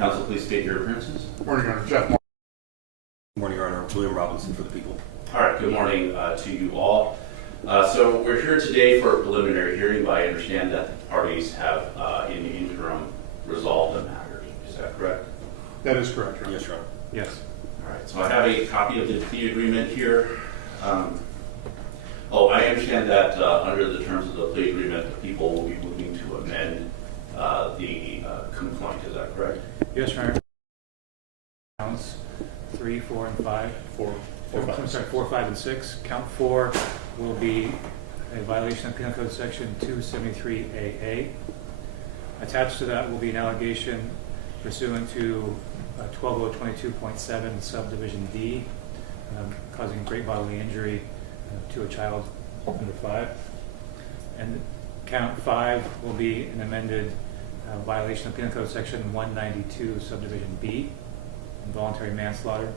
Council, please state your appearances. Morning, Your Honor. Jeff Moore. Good morning, Your Honor. William Robinson for the people. All right, good morning to you all. So we're here today for a preliminary hearing, but I understand that the parties have in the interim resolved the matter. Is that correct? That is correct, Your Honor. Yes, Your Honor. Yes. All right, so I have a copy of the plea agreement here. I understand that under the terms of the plea agreement, the people will be moving to amend the complaint. Is that correct? Yes, Your Honor. Counts 3, 4, and 5. I'm sorry, 4, 5, and 6. Count 4 will be a violation of Penal Code Section 273AA. Attached to that will be an allegation pursuant to 12022.7 subdivision D, causing great bodily injury to a child under 5. And count 5 will be an amended violation of Penal Code Section 192 subdivision B, involuntary manslaughter.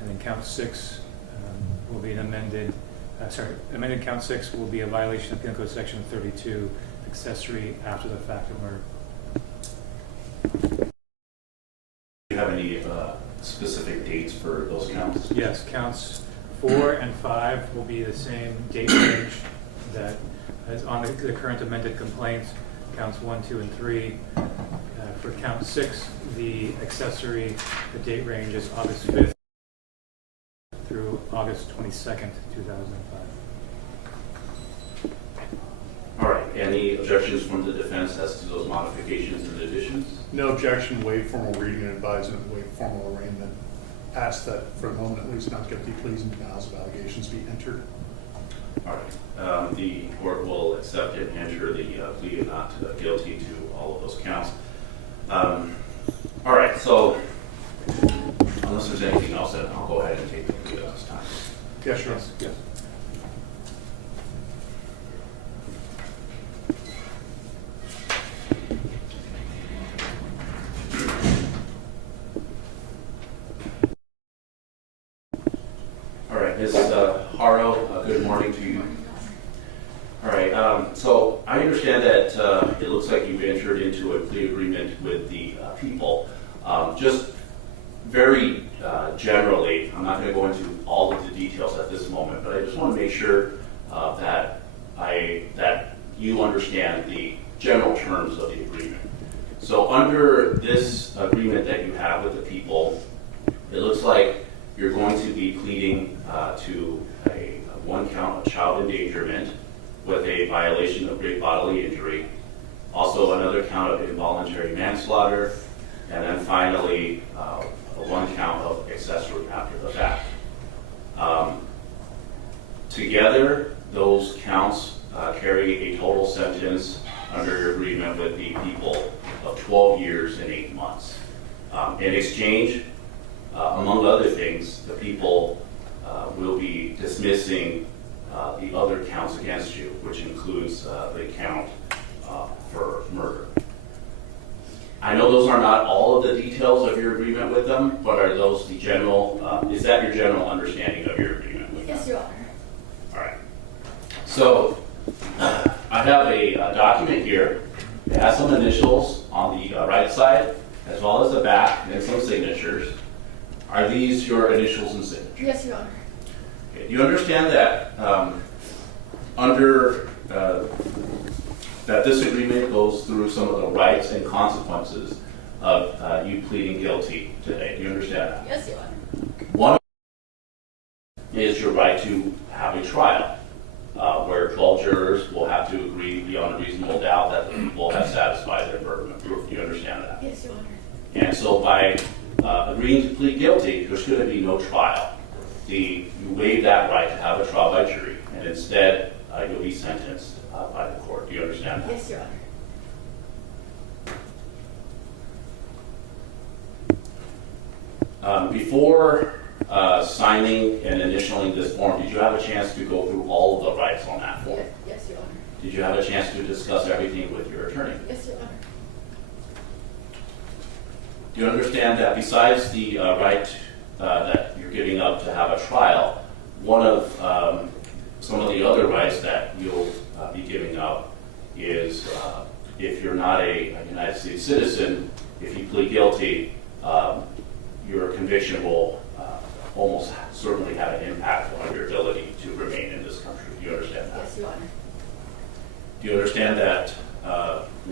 And then count 6 will be an amended count 6 will be a violation of Penal Code Section 32, accessory after the fact of murder. Do you have any specific dates for those counts? Yes, counts 4 and 5 will be the same date range that is on the current amended complaint. Counts 1, 2, and 3. For count 6, the accessory, the date range is August 5th through August 22nd, 2005. All right, any objections from the defense as to those modifications and additions? No objection, waive formal reading and advisement, waive formal arraignment. Ask that for a moment at least not guilty pleas and denials of allegations be entered. All right, the court will accept and enter the plea of not guilty to all of those counts. All right, so unless there's anything else, then I'll go ahead and take the plea at this time. Yes, Your Honor. Yes. All right, Ms. Haro, good morning to you. All right, so I understand that it looks like you've entered into a plea agreement with the people. Just very generally, I'm not going to go into all of the details at this moment, but I just want to make sure that you understand the general terms of the agreement. So under this agreement that you have with the people, it looks like you're going to be pleading to a one count of child endangerment with a violation of great bodily injury, also another count of involuntary manslaughter, and then finally one count of accessory after the fact. Together, those counts carry a total sentence under your agreement with the people of 12 years and 8 months. In exchange, among other things, the people will be dismissing the other counts against you, which includes the count for murder. I know those are not all of the details of your agreement with them, but are those the general, is that your general understanding of your agreement with them? Yes, Your Honor. All right. So I have a document here. It has some initials on the right side, as well as the back, and some signatures. Are these your initials and signatures? Yes, Your Honor. Okay. Do you understand that under that this agreement goes through some of the rights and consequences of you pleading guilty today? Do you understand that? Yes, Your Honor. One is your right to have a trial, where 12 jurors will have to agree beyond a reasonable doubt that the people have satisfied their burden of proof. Do you understand that? Yes, Your Honor. And so by agreeing to plead guilty, there's going to be no trial. You waive that right to have a trial by jury, and instead you'll be sentenced by the court. Do you understand that? Yes, Your Honor. Before signing and initialing this form, did you have a chance to go through all of the rights on that form? Yes, Your Honor. Did you have a chance to discuss everything with your attorney? Yes, Your Honor. Do you understand that besides the right that you're giving up to have a trial, one of some of the other rights that you'll be giving up is if you're not a United States citizen, if you plead guilty, your conviction will almost certainly have an impact on your ability to remain in this country. Do you understand that? Yes, Your Honor. Do you understand that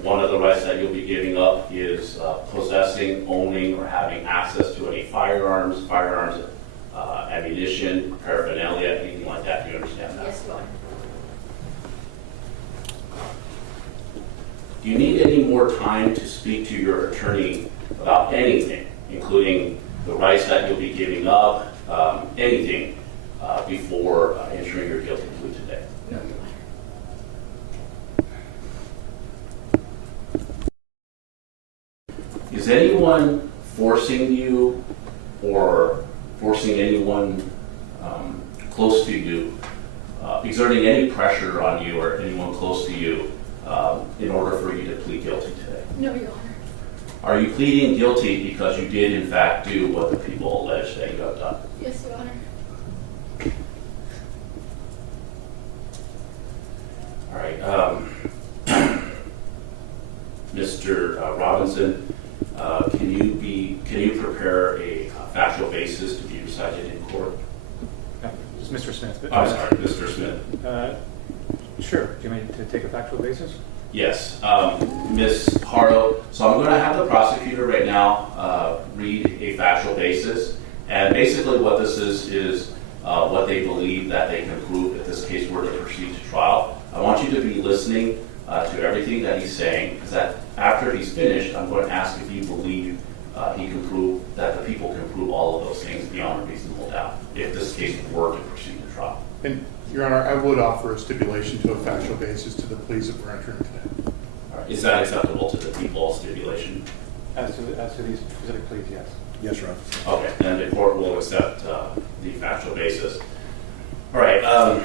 one of the rights that you'll be giving up is possessing, owning, or having access to any firearms, ammunition, paraphernalia, anything like that? Do you understand that? Yes, Your Honor. Do you need any more time to speak to your attorney about anything, including the rights that you'll be giving up, anything, before entering your guilty plea today? No, Your Honor. Is anyone forcing you or forcing anyone close to you, exerting any pressure on you or anyone close to you in order for you to plead guilty today? No, Your Honor. Are you pleading guilty because you did in fact do what the people allege that you have done? Yes, Your Honor. All right. Mr. Robinson, can you prepare a factual basis to be recited in court? It's Mr. Smith. I'm sorry, Mr. Smith. Sure. Do you want me to take a factual basis? Yes, Ms. Haro. So I'm going to have the prosecutor right now read a factual basis, and basically what this is what they believe that they can prove if this case were to proceed to trial. I want you to be listening to everything that he's saying, because after he's finished, I'm going to ask if you believe he can prove that the people can prove all of those things beyond a reasonable doubt if this case were to proceed to trial. And, Your Honor, I would offer a stipulation to a factual basis to the pleas that we're entering today. All right. Is that acceptable to the people stipulation? As to these specific pleas, yes. Yes, Your Honor. Okay, then the court will accept the factual basis. All right. All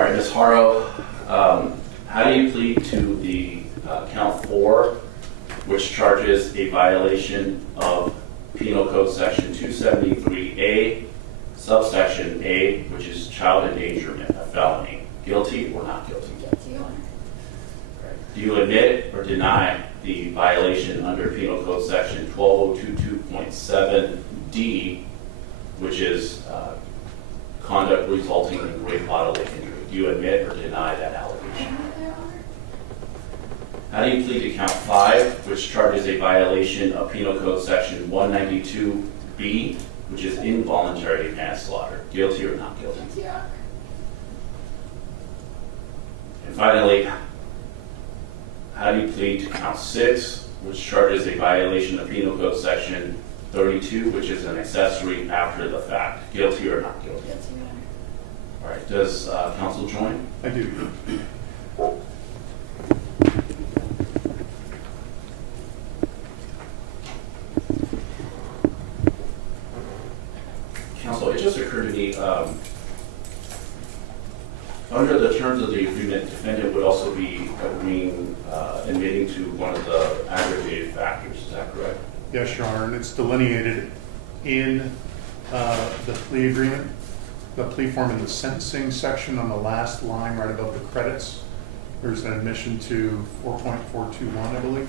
right, Ms. Haro, how do you plead to the count 4, which charges a violation of Penal Code Section 273A, subsection A, which is child endangerment, a felony? Guilty or not guilty? Yes, Your Honor. Do you admit or deny the violation under Penal Code Section 12022.7D, which is conduct resulting in great bodily injury? Do you admit or deny that allegation? No, Your Honor. How do you plead to count 5, which charges a violation of Penal Code Section 192B, which is involuntary manslaughter? Guilty or not guilty? Yes, Your Honor. And finally, how do you plead to count 6, which charges a violation of Penal Code Section 32, which is an accessory after the fact? Guilty or not guilty? Yes, Your Honor. All right, does counsel join? I do. Counsel, it just occurred to me, under the terms of the agreement, defendant would also be admitting to one of the aggravated factors. Is that correct? Yes, Your Honor, and it's delineated in the plea agreement, the plea form in the sentencing section on the last line right above the credits. There's an admission to 4.421, I believe.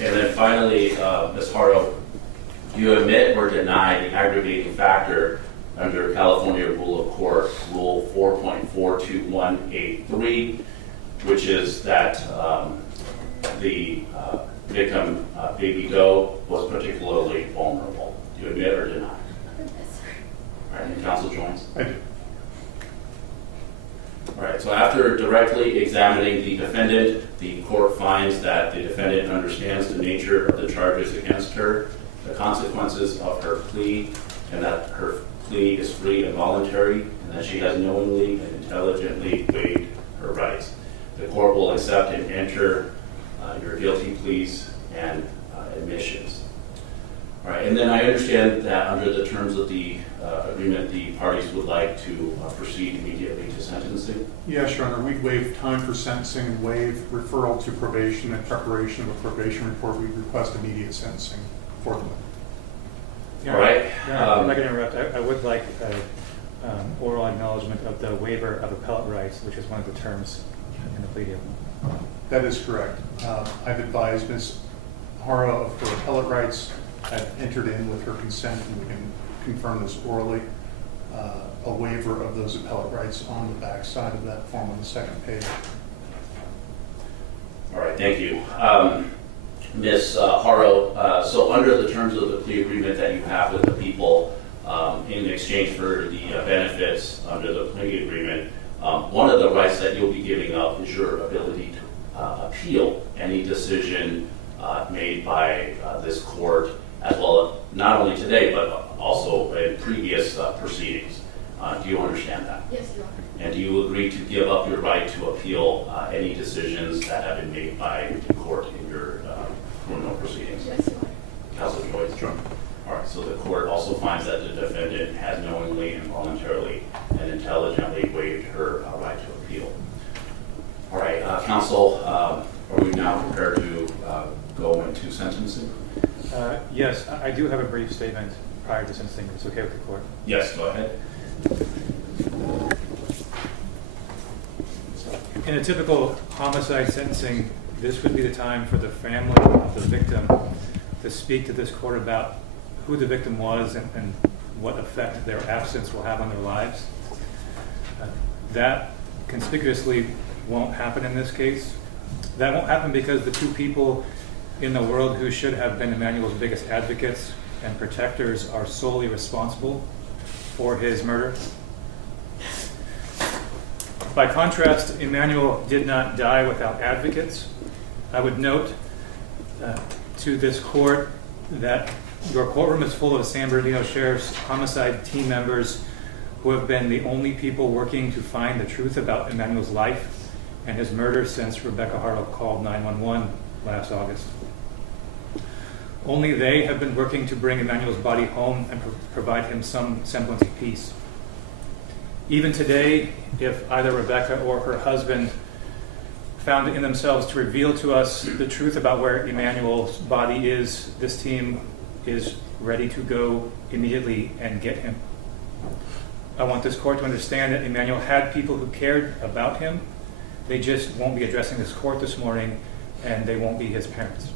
And then finally, Ms. Haro, do you admit or deny the aggravating factor under California Rule of Court, Rule 4.421A3, which is that the victim, Baby Doe, was particularly vulnerable? Do you admit or deny? Yes, sir. All right, and counsel joins. I do. All right, so after directly examining the defendant, the court finds that the defendant understands the nature of the charges against her, the consequences of her plea, and that her plea is free and voluntary, and that she has knowingly and intelligently waived her rights. The court will accept and enter your guilty pleas and admissions. All right, and then I understand that under the terms of the agreement, the parties parties would like to proceed immediately to sentencing. Yes, Your Honor, we'd waive time for sentencing and waive referral to probation and preparation of a probation report. We'd request immediate sentencing for them. Yeah, All right. yeah, if I can interrupt, I would like oral acknowledgement of the waiver of appellate rights, which is one of the terms in the plea deal. That is correct. I've advised Ms. Hara of her appellate rights. I've entered in with her consent, and we can confirm this orally, a waiver of those appellate rights on the back side of that form on the second page. All right, thank you. Ms. Haro, so under the terms of the plea agreement that you have with the people, in exchange for the benefits under the plea agreement, one of the rights that you'll be giving up is your ability to appeal any decision made by this court, as well as not only today, but also in previous proceedings. Do you understand that? Yes, Your Honor. And do you agree to give up your right to appeal any decisions that have been made by the court in your criminal proceedings? Yes, Your Honor. Counsel Joyce? Sure. All right, so the court also finds that the defendant has knowingly and voluntarily and intelligently waived her right to appeal. All right, counsel, are we now prepared to go into sentencing? Yes, I do have a brief statement prior to sentencing, if it's okay with the court. Yes, go ahead. In a typical homicide sentencing, this would be the time for the family of the victim to speak to this court about who the victim was and what effect their absence will have on their lives. That conspicuously won't happen in this case. That won't happen because the two people in the world who should have been Emmanuel's biggest advocates and protectors are solely responsible for his murder. By contrast, Emmanuel did not die without advocates. I would note to this court that your courtroom is full of San Bernardino Sheriff's homicide team members who have been the only people working to find the truth about Emmanuel's life and his murder since Rebecca Harlow called 911 last August. Only they have been working to bring Emmanuel's body home and provide him some semblance of peace. Even today, if either Rebecca or her husband found it in themselves to reveal to us the truth about where Emmanuel's body is, this team is ready to go immediately and get him. I want this court to understand that Emmanuel had people who cared about him. They just won't be addressing this court this morning, and they won't be his parents.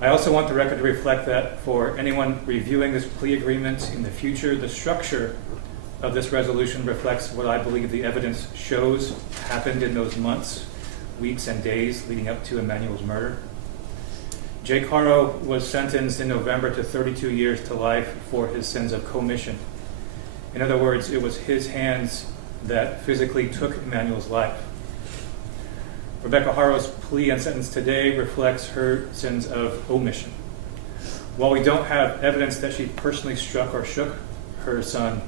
I also want the record to reflect that for anyone reviewing this plea agreement in the future, the structure of this resolution reflects what I believe the evidence shows happened in those months, weeks, and days leading up to Emmanuel's murder. Jake Haro was sentenced in November to 32 years to life for his sins of commission. In other words, it was his hands that physically took Emmanuel's life. Rebecca Haro's plea and sentence today reflects her sins of omission. While we don't have evidence that she personally struck or shook her son,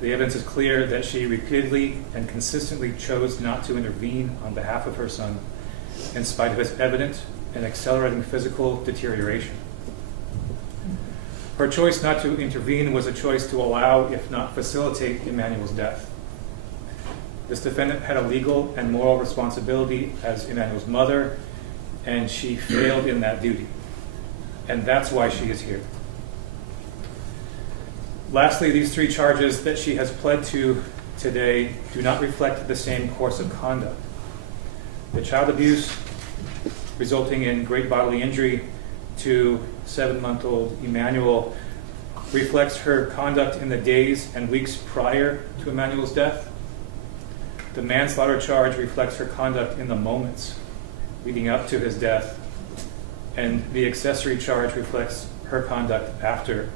the evidence is clear that she repeatedly and consistently chose not to intervene on behalf of her son, in spite of his evident and accelerating physical deterioration. Her choice not to intervene was a choice to allow, if not facilitate, Emmanuel's death. This defendant had a legal and moral responsibility as Emmanuel's mother, and she failed in that duty. And that's why she is here. Lastly, these three charges that she has pled to today do not reflect the same course of conduct. The child abuse resulting in great bodily injury to 7-month-old Emmanuel reflects her conduct in the days and weeks prior to Emmanuel's death. The manslaughter charge reflects her conduct in the moments leading up to his death, and the accessory charge reflects her conduct after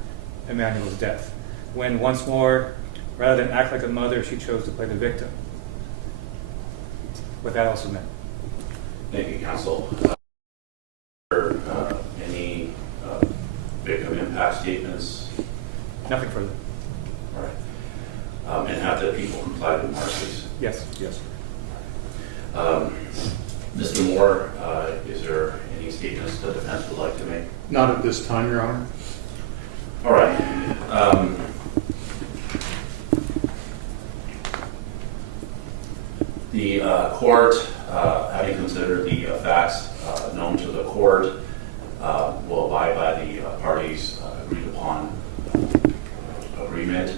Emmanuel's death, when once more, rather than act like a mother, she chose to play the victim. With that, I'll submit. Thank you, counsel. Any victim impact statements? Nothing further. All right. And have the people complied with Marcy's? Yes. Yes. Mr. Moore, is there any statements the defense would like to make? Not at this time, Your Honor. All right. The court, having considered the facts known to the court, will abide by the parties' agreed upon agreement.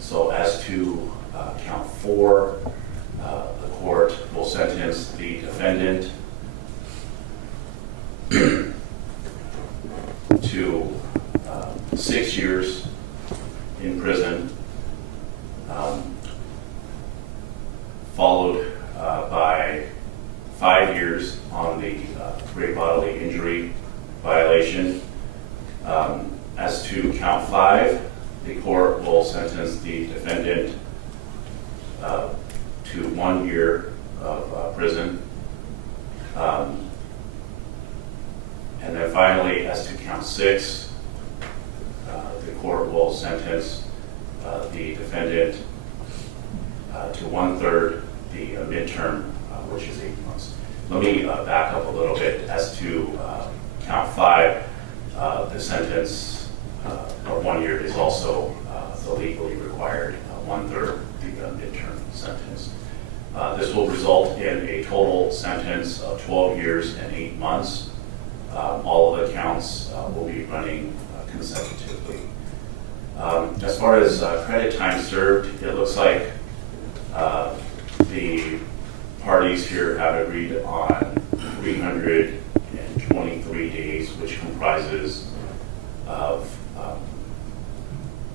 So as to count 4, the court will sentence the defendant to 6 years in prison, followed by 5 years on the great bodily injury violation. As to count 5, the court will sentence the defendant to 1 year of prison. And then finally, as to count 6, the court will sentence the defendant to 1/3 the midterm, which is 8 months. Let me back up a little bit. As to count 5, the sentence of 1 year is also the legally required 1/3 the midterm sentence. This will result in a total sentence of 12 years and 8 months. All of the counts will be running consecutively. As far as credit time served, it looks like the parties here have agreed on 323 days, which comprises of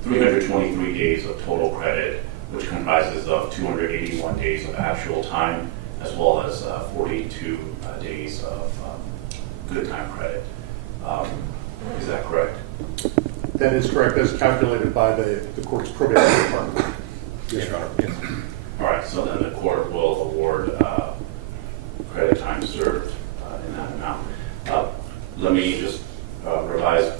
323 days of total credit, which comprises of 281 days of actual time, as well as 42 days of good time credit. Is that correct? That is correct, as calculated by the court's probation department. Yes, Your Honor. Yes. All right, so then the court will award credit time served in that amount. Let me just revise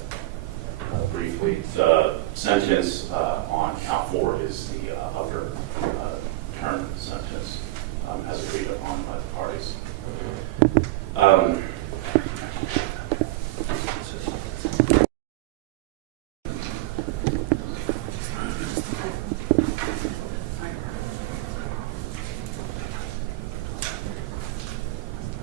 briefly. The sentence on count 4 is the upper term sentence as agreed upon by the parties.